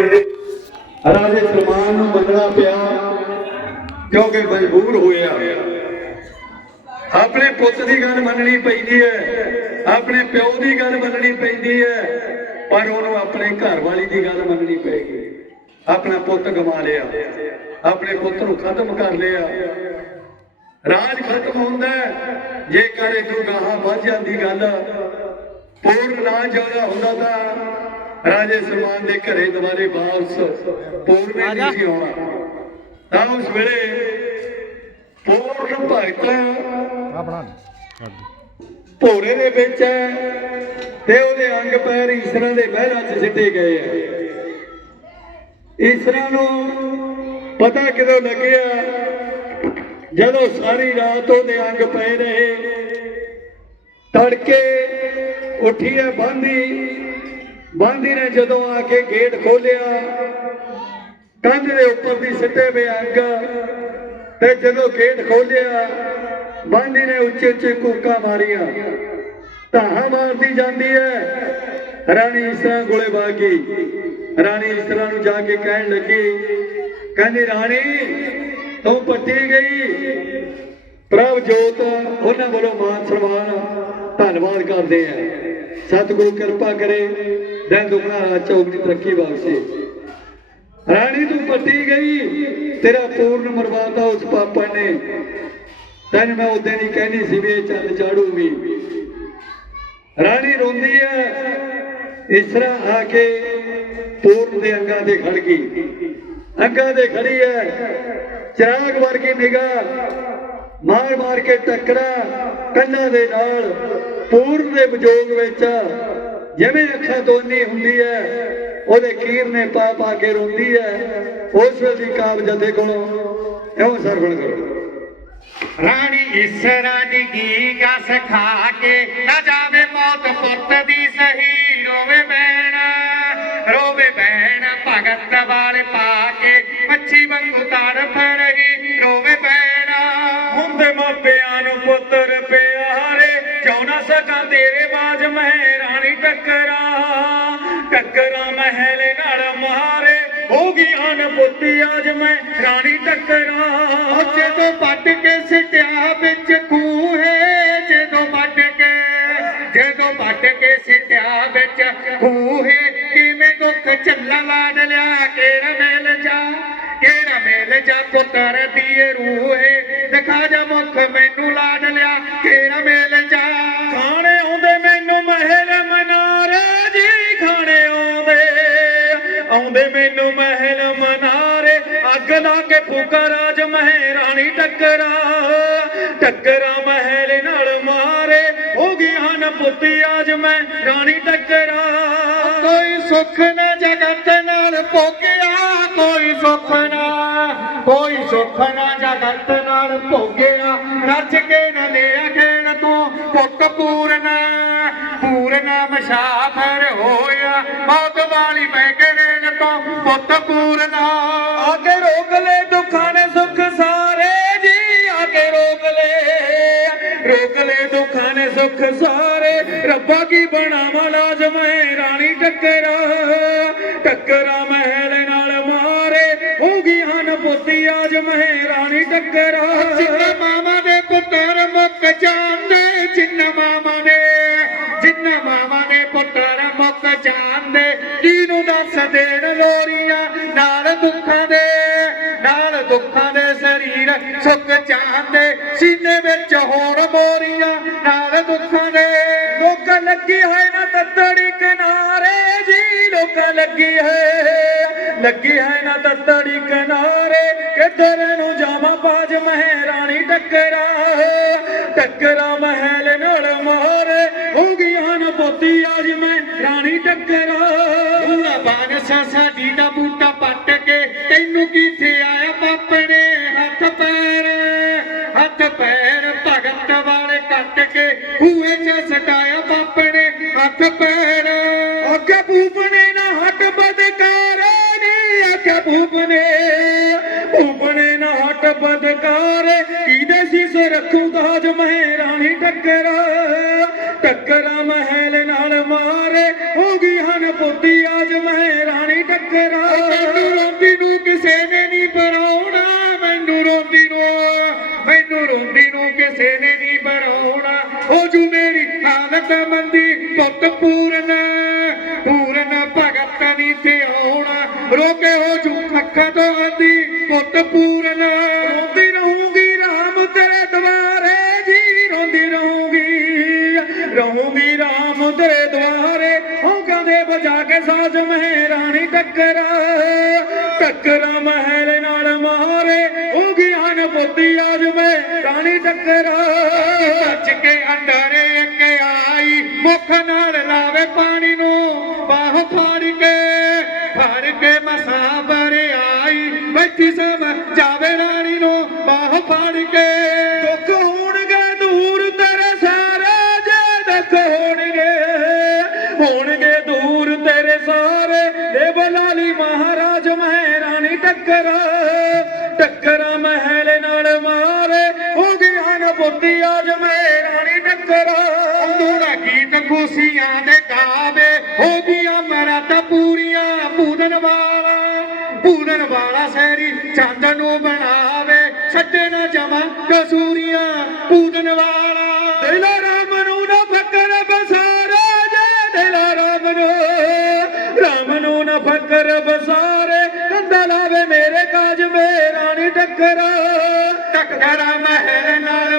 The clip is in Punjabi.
ਰਾਜੇ ਸਲਮਾਨ ਨੂੰ ਮੰਨਣਾ ਪਿਆ, ਕਿਉਂਕਿ ਮਜਬੂਰ ਹੋਇਆ। ਆਪਣੇ ਪੁੱਤ ਦੀ ਗੱਲ ਮੰਨਣੀ ਪੈਂਦੀ ਹੈ, ਆਪਣੇ ਪਿਓ ਦੀ ਗੱਲ ਮੰਨਣੀ ਪੈਂਦੀ ਹੈ, ਪਰ ਉਹਨੂੰ ਆਪਣੇ ਘਰ ਵਾਲੀ ਦੀ ਗੱਲ ਮੰਨਣੀ ਪੈਗੀ ਆਪਣਾ ਪੁੱਤ ਗਵਾ ਲਿਆ, ਆਪਣੇ ਪੁੱਤ ਨੂੰ ਖਤਮ ਕਰ ਲਿਆ। ਰਾਜ ਖਤਮ ਹੁੰਦਾ ਜੇ ਕਰੇ ਤੂੰ ਗਾਹਾਂ ਵੱਧ ਜਾਂਦੀ ਗੱਲ ਪੂਰਨ ਰਾਜ ਜਿਹੜਾ ਹੁੰਦਾ ਤਾਂ ਰਾਜੇ ਸਲਮਾਨ ਦੇ ਘਰੇ ਦੁਬਾਰੇ ਵਾਪਸ ਪੂਰਨ ਨਹੀਂ ਸੀ ਆਉਣਾ। ਤਾਂ ਉਸ ਵੇਲੇ ਪੂਰਨ ਭਗਤ ਆਪਣਾ ਭੋਰੇ ਦੇ ਵਿੱਚ ਤੇ ਉਹਦੇ ਅੰਗ ਪੈਰ ਈਸ਼ਰਾਂ ਦੇ ਮਹਿਲਾਂ 'ਚ ਸਿੱਟੇ ਗਏ ਆ। ਈਸ਼ਰਾਂ ਨੂੰ ਪਤਾ ਕਿਦੋਂ ਲੱਗਿਆ ਜਦੋਂ ਸਾਰੀ ਰਾਤ ਉਹਦੇ ਅੰਗ ਪਏ ਰਹੇ। ਤੜਕੇ ਉੱਠੀ ਹੈ ਬਾਂਦੀ। ਬਾਂਦੀ ਨੇ ਜਦੋਂ ਆ ਕੇ ਗੇਟ ਖੋਲਿਆ ਕੰਧ ਦੇ ਉੱਪਰ ਦੀ ਸਿੱਟੇ ਵੇ ਅੰਗ, ਤੇ ਜਦੋਂ ਗੇਟ ਖੋਲਿਆ ਬਾਂਦੀ ਨੇ ਉੱਚੇ ਉੱਚੇ ਕੂਕਾਂ ਮਾਰੀਆਂ। ਧਾਹਾਂ ਮਾਰਦੀ ਜਾਂਦੀ ਹੈ ਰਾਣੀ ਇਸਰਾ ਕੋਲੇ ਬਾਗੀ ਰਾਣੀ ਇਸਰਾ ਨੂੰ ਜਾ ਕੇ ਕਹਿਣ ਲੱਗੀ, ਕਹਿੰਦੀ, ਰਾਣੀ, ਤੂੰ ਪੱਟੀ ਗਈ। ਪ੍ਰਭ ਜੋਤ, ਉਹਨਾਂ ਵੱਲੋਂ ਮਾਨ ਸਨਮਾਨ ਧੰਨਵਾਦ ਕਰਦੇ ਆ। ਸਤਿਗੁਰੂ ਕਿਰਪਾ ਕਰੇ। ਦਿਨ ਦੁਗਣਾ ਰਾਤ ਚੌਗਣੀ ਤਰੱਕੀ ਬਖਸ਼ੇ ਰਾਣੀ ਤੂੰ ਪੱਟੀ ਗਈ, ਤੇਰਾ ਪੂਰਨ ਮਰਵਾਤਾ ਉਸ ਪਾਪਾ ਨੇ। ਤੈਨੂੰ ਮੈਂ ਉਦੋਂ ਦੀ ਕਹਿਣੀ ਸੀ ਵੀ ਇਹ ਚੰਦ ਰਾਣੀ ਰੋਂਦੀ ਹੈ ਇਸ ਆ ਕੇ ਪੂਰਨ ਦੇ ਅੰਗਾਂ ਤੇ ਖੜ ਗਈ। ਅੰਗਾਂ ਤੇ ਖੜੀ ਹੈ ਚਿਰਾਗ ਵਰਗੀ ਨਿਗਾਹ ਮਾਰ ਮਾਰ ਕੇ ਟੱਕਰਾ, ਕੰਨਾਂ ਦੇ ਨਾਲ, ਪੂਰਨ ਦੇ ਵਿਜੋਗ ਵਿੱਚ ਜਿਵੇਂ ਅੱਖਾਂ ਦੋਨੀ ਹੁੰਦੀ ਹੈ, ਉਹਦੇ ਕੀਰ ਨੇ ਪਾ ਪਾ ਕੇ ਰੋਂਦੀ ਹੈ, ਉਸ ਵੇਲੇ ਦੀ ਕਾਬ ਜਥੇ ਕੋਲੋਂ ਇਉਂ ਸਰਵਣ ਕਰੋ। ਰਾਣੀ ਇਸਰਾ ਦੀ ਕੀ ਗਸ ਖਾ ਕੇ ਨਾ ਜਾਵੇ ਮੌਤ ਪੁੱਤ ਦੀ ਸਹੀ, ਰੋਵੇ ਬੈਣ ਰੋਵੇ ਬੈਣ, ਭਗਤ ਵਾਲੇ ਪਾ ਕੇ ਮੱਛੀ ਵਾਂਗੂ ਤੜਫ ਰਹੀ। ਪੁੱਤੀ ਅੱਜ ਮੈਂ ਰਾਣੀ ਟੱਕਰਾਂ। ਜਦੋਂ ਪੱਟ ਕੇ ਸਿੱਟਿਆ ਵਿੱਚ ਖੂਹੇ ਜਦੋਂ ਪੱਟ ਕੇ ਜਦੋਂ ਪੱਟ ਕੇ ਸਿੱਟਿਆ ਵਿੱਚ ਖੂਹੇ ਕਿਵੇਂ ਦੁੱਖ ਚੱਲਾ ਲਾਡ ਲਿਆ ਕਿਹੜਾ ਮਿਲ ਜਾ ਕਿਹੜਾ ਮਿਲ ਜਾ ਪੁੱਤਰ ਦੀ ਰੂਹੇ। ਦਿਖਾ ਜਾ ਮੁਖ ਮੈਨੂੰ ਲਾਡ ਲਿਆ ਕਿਹੜਾ ਮਿਲ ਜਾ। ਖਾਣੇ ਆਉਂਦੇ ਮੈਨੂੰ ਮਹਿਲ ਆਉਂਦੇ ਮੈਨੂੰ ਮਹਿਲ ਮਨਾਰੇ, ਅੱਗ ਲਾ ਕੇ ਫੂਕਾ ਰਾਜ ਮਹਿ ਰਾਣੀ ਟੱਕਰਾ। ਟੱਕਰਾ ਮਹਿਲ ਨਾਲ ਮਾਰੇ, ਹੋ ਗਈ ਹਨ ਪੁੱਤੀ ਅੱਜ ਮੈਂ ਰਾਣੀ ਟੱਕਰਾ। ਕੋਈ ਸੁੱਖ ਨਾ ਜਗਤ ਨਾਲ ਭੋਗਿਆ, ਕੋਈ ਸੁੱਖ ਨਾ, ਕੋਈ ਸੁੱਖ ਨਾ ਜਗਤ ਨਾਲ ਭੋਗਿਆ। ਰੱਜ ਕੇ ਨਾ ਲਿਆ ਖੇਣ ਤੂੰ ਪੁੱਤ ਪੂਰਨਾ ਪੂਰਨਾ ਮਸ਼ਾਫਰ ਹੋਇਆ। ਮੌਤ ਵਾਲੀ ਬੈਗਰੇਨ ਪੁੱਤ ਪੂਰਨਾ ਆਗੇ ਰੋਕ ਲੈ ਦੁੱਖਾਂ ਨੇ ਸੁੱਖ ਸਾਰੇ ਜੀ ਆਗੇ ਰੋਕ ਲੈ। ਰੋਕ ਲੈ ਦੁੱਖਾਂ ਨੇ ਸੁੱਖ ਸਾਰੇ। ਰੱਬਾ ਕੀ ਬਣਾਵਾਂ ਲਾਜ਼ਮ ਹੈ ਰਾਣੀ ਟੱਕਰਾ। ਟੱਕਰਾ ਮਹਿਲ ਨਾਲ ਮਾਰੇ ਹੋ ਗਈ ਹਨ ਪੁੱਤੀ ਆਜ ਮਹਿ ਰਾਣੀ ਟੱਕਰਾ। ਜਿੰਨਾ ਮਾਮਾ ਦੁੱਖਾਂ ਦੇ ਨਾਲ ਦੁੱਖਾਂ ਦੇ ਸਰੀਰ ਸੁੱਕ ਜਾਂਦੇ। ਸੀਨੇ ਵਿੱਚ ਹੋਣ ਮੋਰੀਆਂ ਨਾਲ ਦੁੱਖਾਂ ਦੇ। ਲੋਕਾਂ ਲੱਗੀ ਹੋਏ ਨਾ ਤੱਤੜੀ ਕਿਨਾਰੇ ਜੀ, ਲੋਕਾਂ ਲੱਗੀ ਹੈ ਲੱਗੀ ਹੈ ਨਾ ਤੱਤੜੀ ਕਿਨਾਰੇ, ਕਿੱਧਰ ਨੂੰ ਜਾਵਾਂ ਬਾਜ ਮਹਿਰਾਣੀ ਟੱਕਰਾ। ਟੱਕਰਾ ਮਹਿਲ ਨਾਲ ਮਾਰੇ ਹੋ ਗਈ ਹਨ ਪੋਤੀ ਅੱਜ ਮੈਂ ਰਾਣੀ ਟੱਕਰਾ। ਬਾਨਸਾ ਸਾਡੀ ਦਾ ਬੂਟਾ ਪੱਟ ਕੇ ਤੈਨੂੰ ਆਇਆ ਪਾਪਣੇ ਹੱਥ ਪੈਰ? ਹੱਥ ਪੈਰ ਭਗਤ ਵਾਲੇ ਕੱਟ ਕੇ ਹੂਏ ਚ ਸਟਾਇਆ ਪਾਪਣੇ ਹੱਥ ਪੈਰ। ਅੱਗੇ ਬੂਬਣੇ ਨਾ ਹੱਟ ਬਦਕਾਰੇ ਨੇ ਅੱਗੇ ਬੂਬਣੇ ਬੂਬਣੇ ਨਾ ਹੱਟ ਬਦਕਾਰੇ, ਕਿਹਦੇ ਸੀਸ ਰੱਖੂ ਦਾਜ ਮਹਿਰਾਣੀ ਟੱਕਰਾ ਟੱਕਰਾ ਟੱਕਰਾ? ਕਿਸੇ ਨੇ ਨਹੀਂ ਬਰਾਉਣਾ ਹੋ ਜੂ ਮੇਰੀ ਹਾਲਤ ਮੰਦੀ, ਪੁੱਤ ਪੂਰਨ ਪੂਰਨ ਭਗਤ ਨਹੀਂ ਤੇ ਆਉਣਾ ਰੋਕੇ ਹੋ ਜੂ ਅੱਖਾਂ ਤੋਂ ਆਂਦੀ, ਪੁੱਤ ਪੂਰਨ। ਰੋਂਦੀ ਰਹੂੰਗੀ ਰਾਮ ਤੇਰੇ ਦੁਆਰੇ ਜੀ ਰੋਂਦੀ ਰਹੂੰਗੀ। ਰਹੂੰਗੀ ਰਾਮ ਤੇਰੇ ਦੁਆਰੇ ਹੋ ਕਹਿੰਦੇ ਬਜਾ ਕੇ ਸਾਜ ਮਹਿਰਾਣੀ ਟੱਕਰਾ। ਟੱਕਰਾ ਮਹਿਲ ਰਾਣੀ ਕੇ ਅੰਦਰ ਇੱਕ ਆਈ, ਮੁਖ ਨਾਲ ਲਾਵੇ ਪਾਣੀ ਨੂੰ, ਬਾਹ ਫਾੜ ਕੇ, ਫੜ ਕੇ ਮਸਾਂ ਬਰ ਆਈ। ਬੈਠੀ ਸਮ ਜਾਵੇ ਰਾਣੀ ਨੂੰ, ਬਾਹ ਫਾੜ ਕੇ। ਦੁੱਖ ਹੋਣਗੇ ਦੂਰ ਤੇਰੇ ਸਾਰੇ, ਜੇ ਦੁੱਖ ਹੋਣਗੇ ਹੋਣਗੇ ਦੂਰ ਤੇਰੇ ਸਾਰੇ। ਦੇ ਬਲਾਲੀ ਮਹਾਰਾਜ ਮਹਾਰਾਣੀ ਟੱਕਰ ਟੱਕਰ ਮਹਿਲ ਨਾਲ ਨਾ ਬੁੱਧੀ ਆਜ ਮਹਾਰਾਣੀ ਟੱਕਰ। ਮੂੜਾ ਗੀਤ ਖੁਸ਼ੀਆਂ ਦੇ ਗਾਵੇ। ਹੋ ਗਿਆ ਮਰਾਤ ਪੂਰੀਆਂ ਪੂਰਨ ਵਾਲਾ। ਪੂਰਨ ਵਾਲਾ ਸੈਰੀ ਚੰਦ ਨੂੰ ਬਣਾਵੇ। ਛੱਡੇ ਨਾ ਜਮਾ ਕਸੂਰੀਆਂ ਪੂਰਨ ਵਾਲਾ। ਦਿਲਾ ਰਾਮ ਨੂੰ ਨਾ ਫਕਰ ਬਸਾਰੇ ਜੇ ਦਿਲਾ ਰਾਮ ਨੂੰ। ਰਾਮ ਨੂੰ ਨਾ ਫਕਰ ਬਸਾਰੇ ਕੰਦਾ ਲਾਵੇ ਮੇਰੇ ਕਾਜ ਮੇ ਰਾਣੀ ਟੱਕਰ। ਟੱਕਰਾ ਮਹਿਲ ਨਾਲ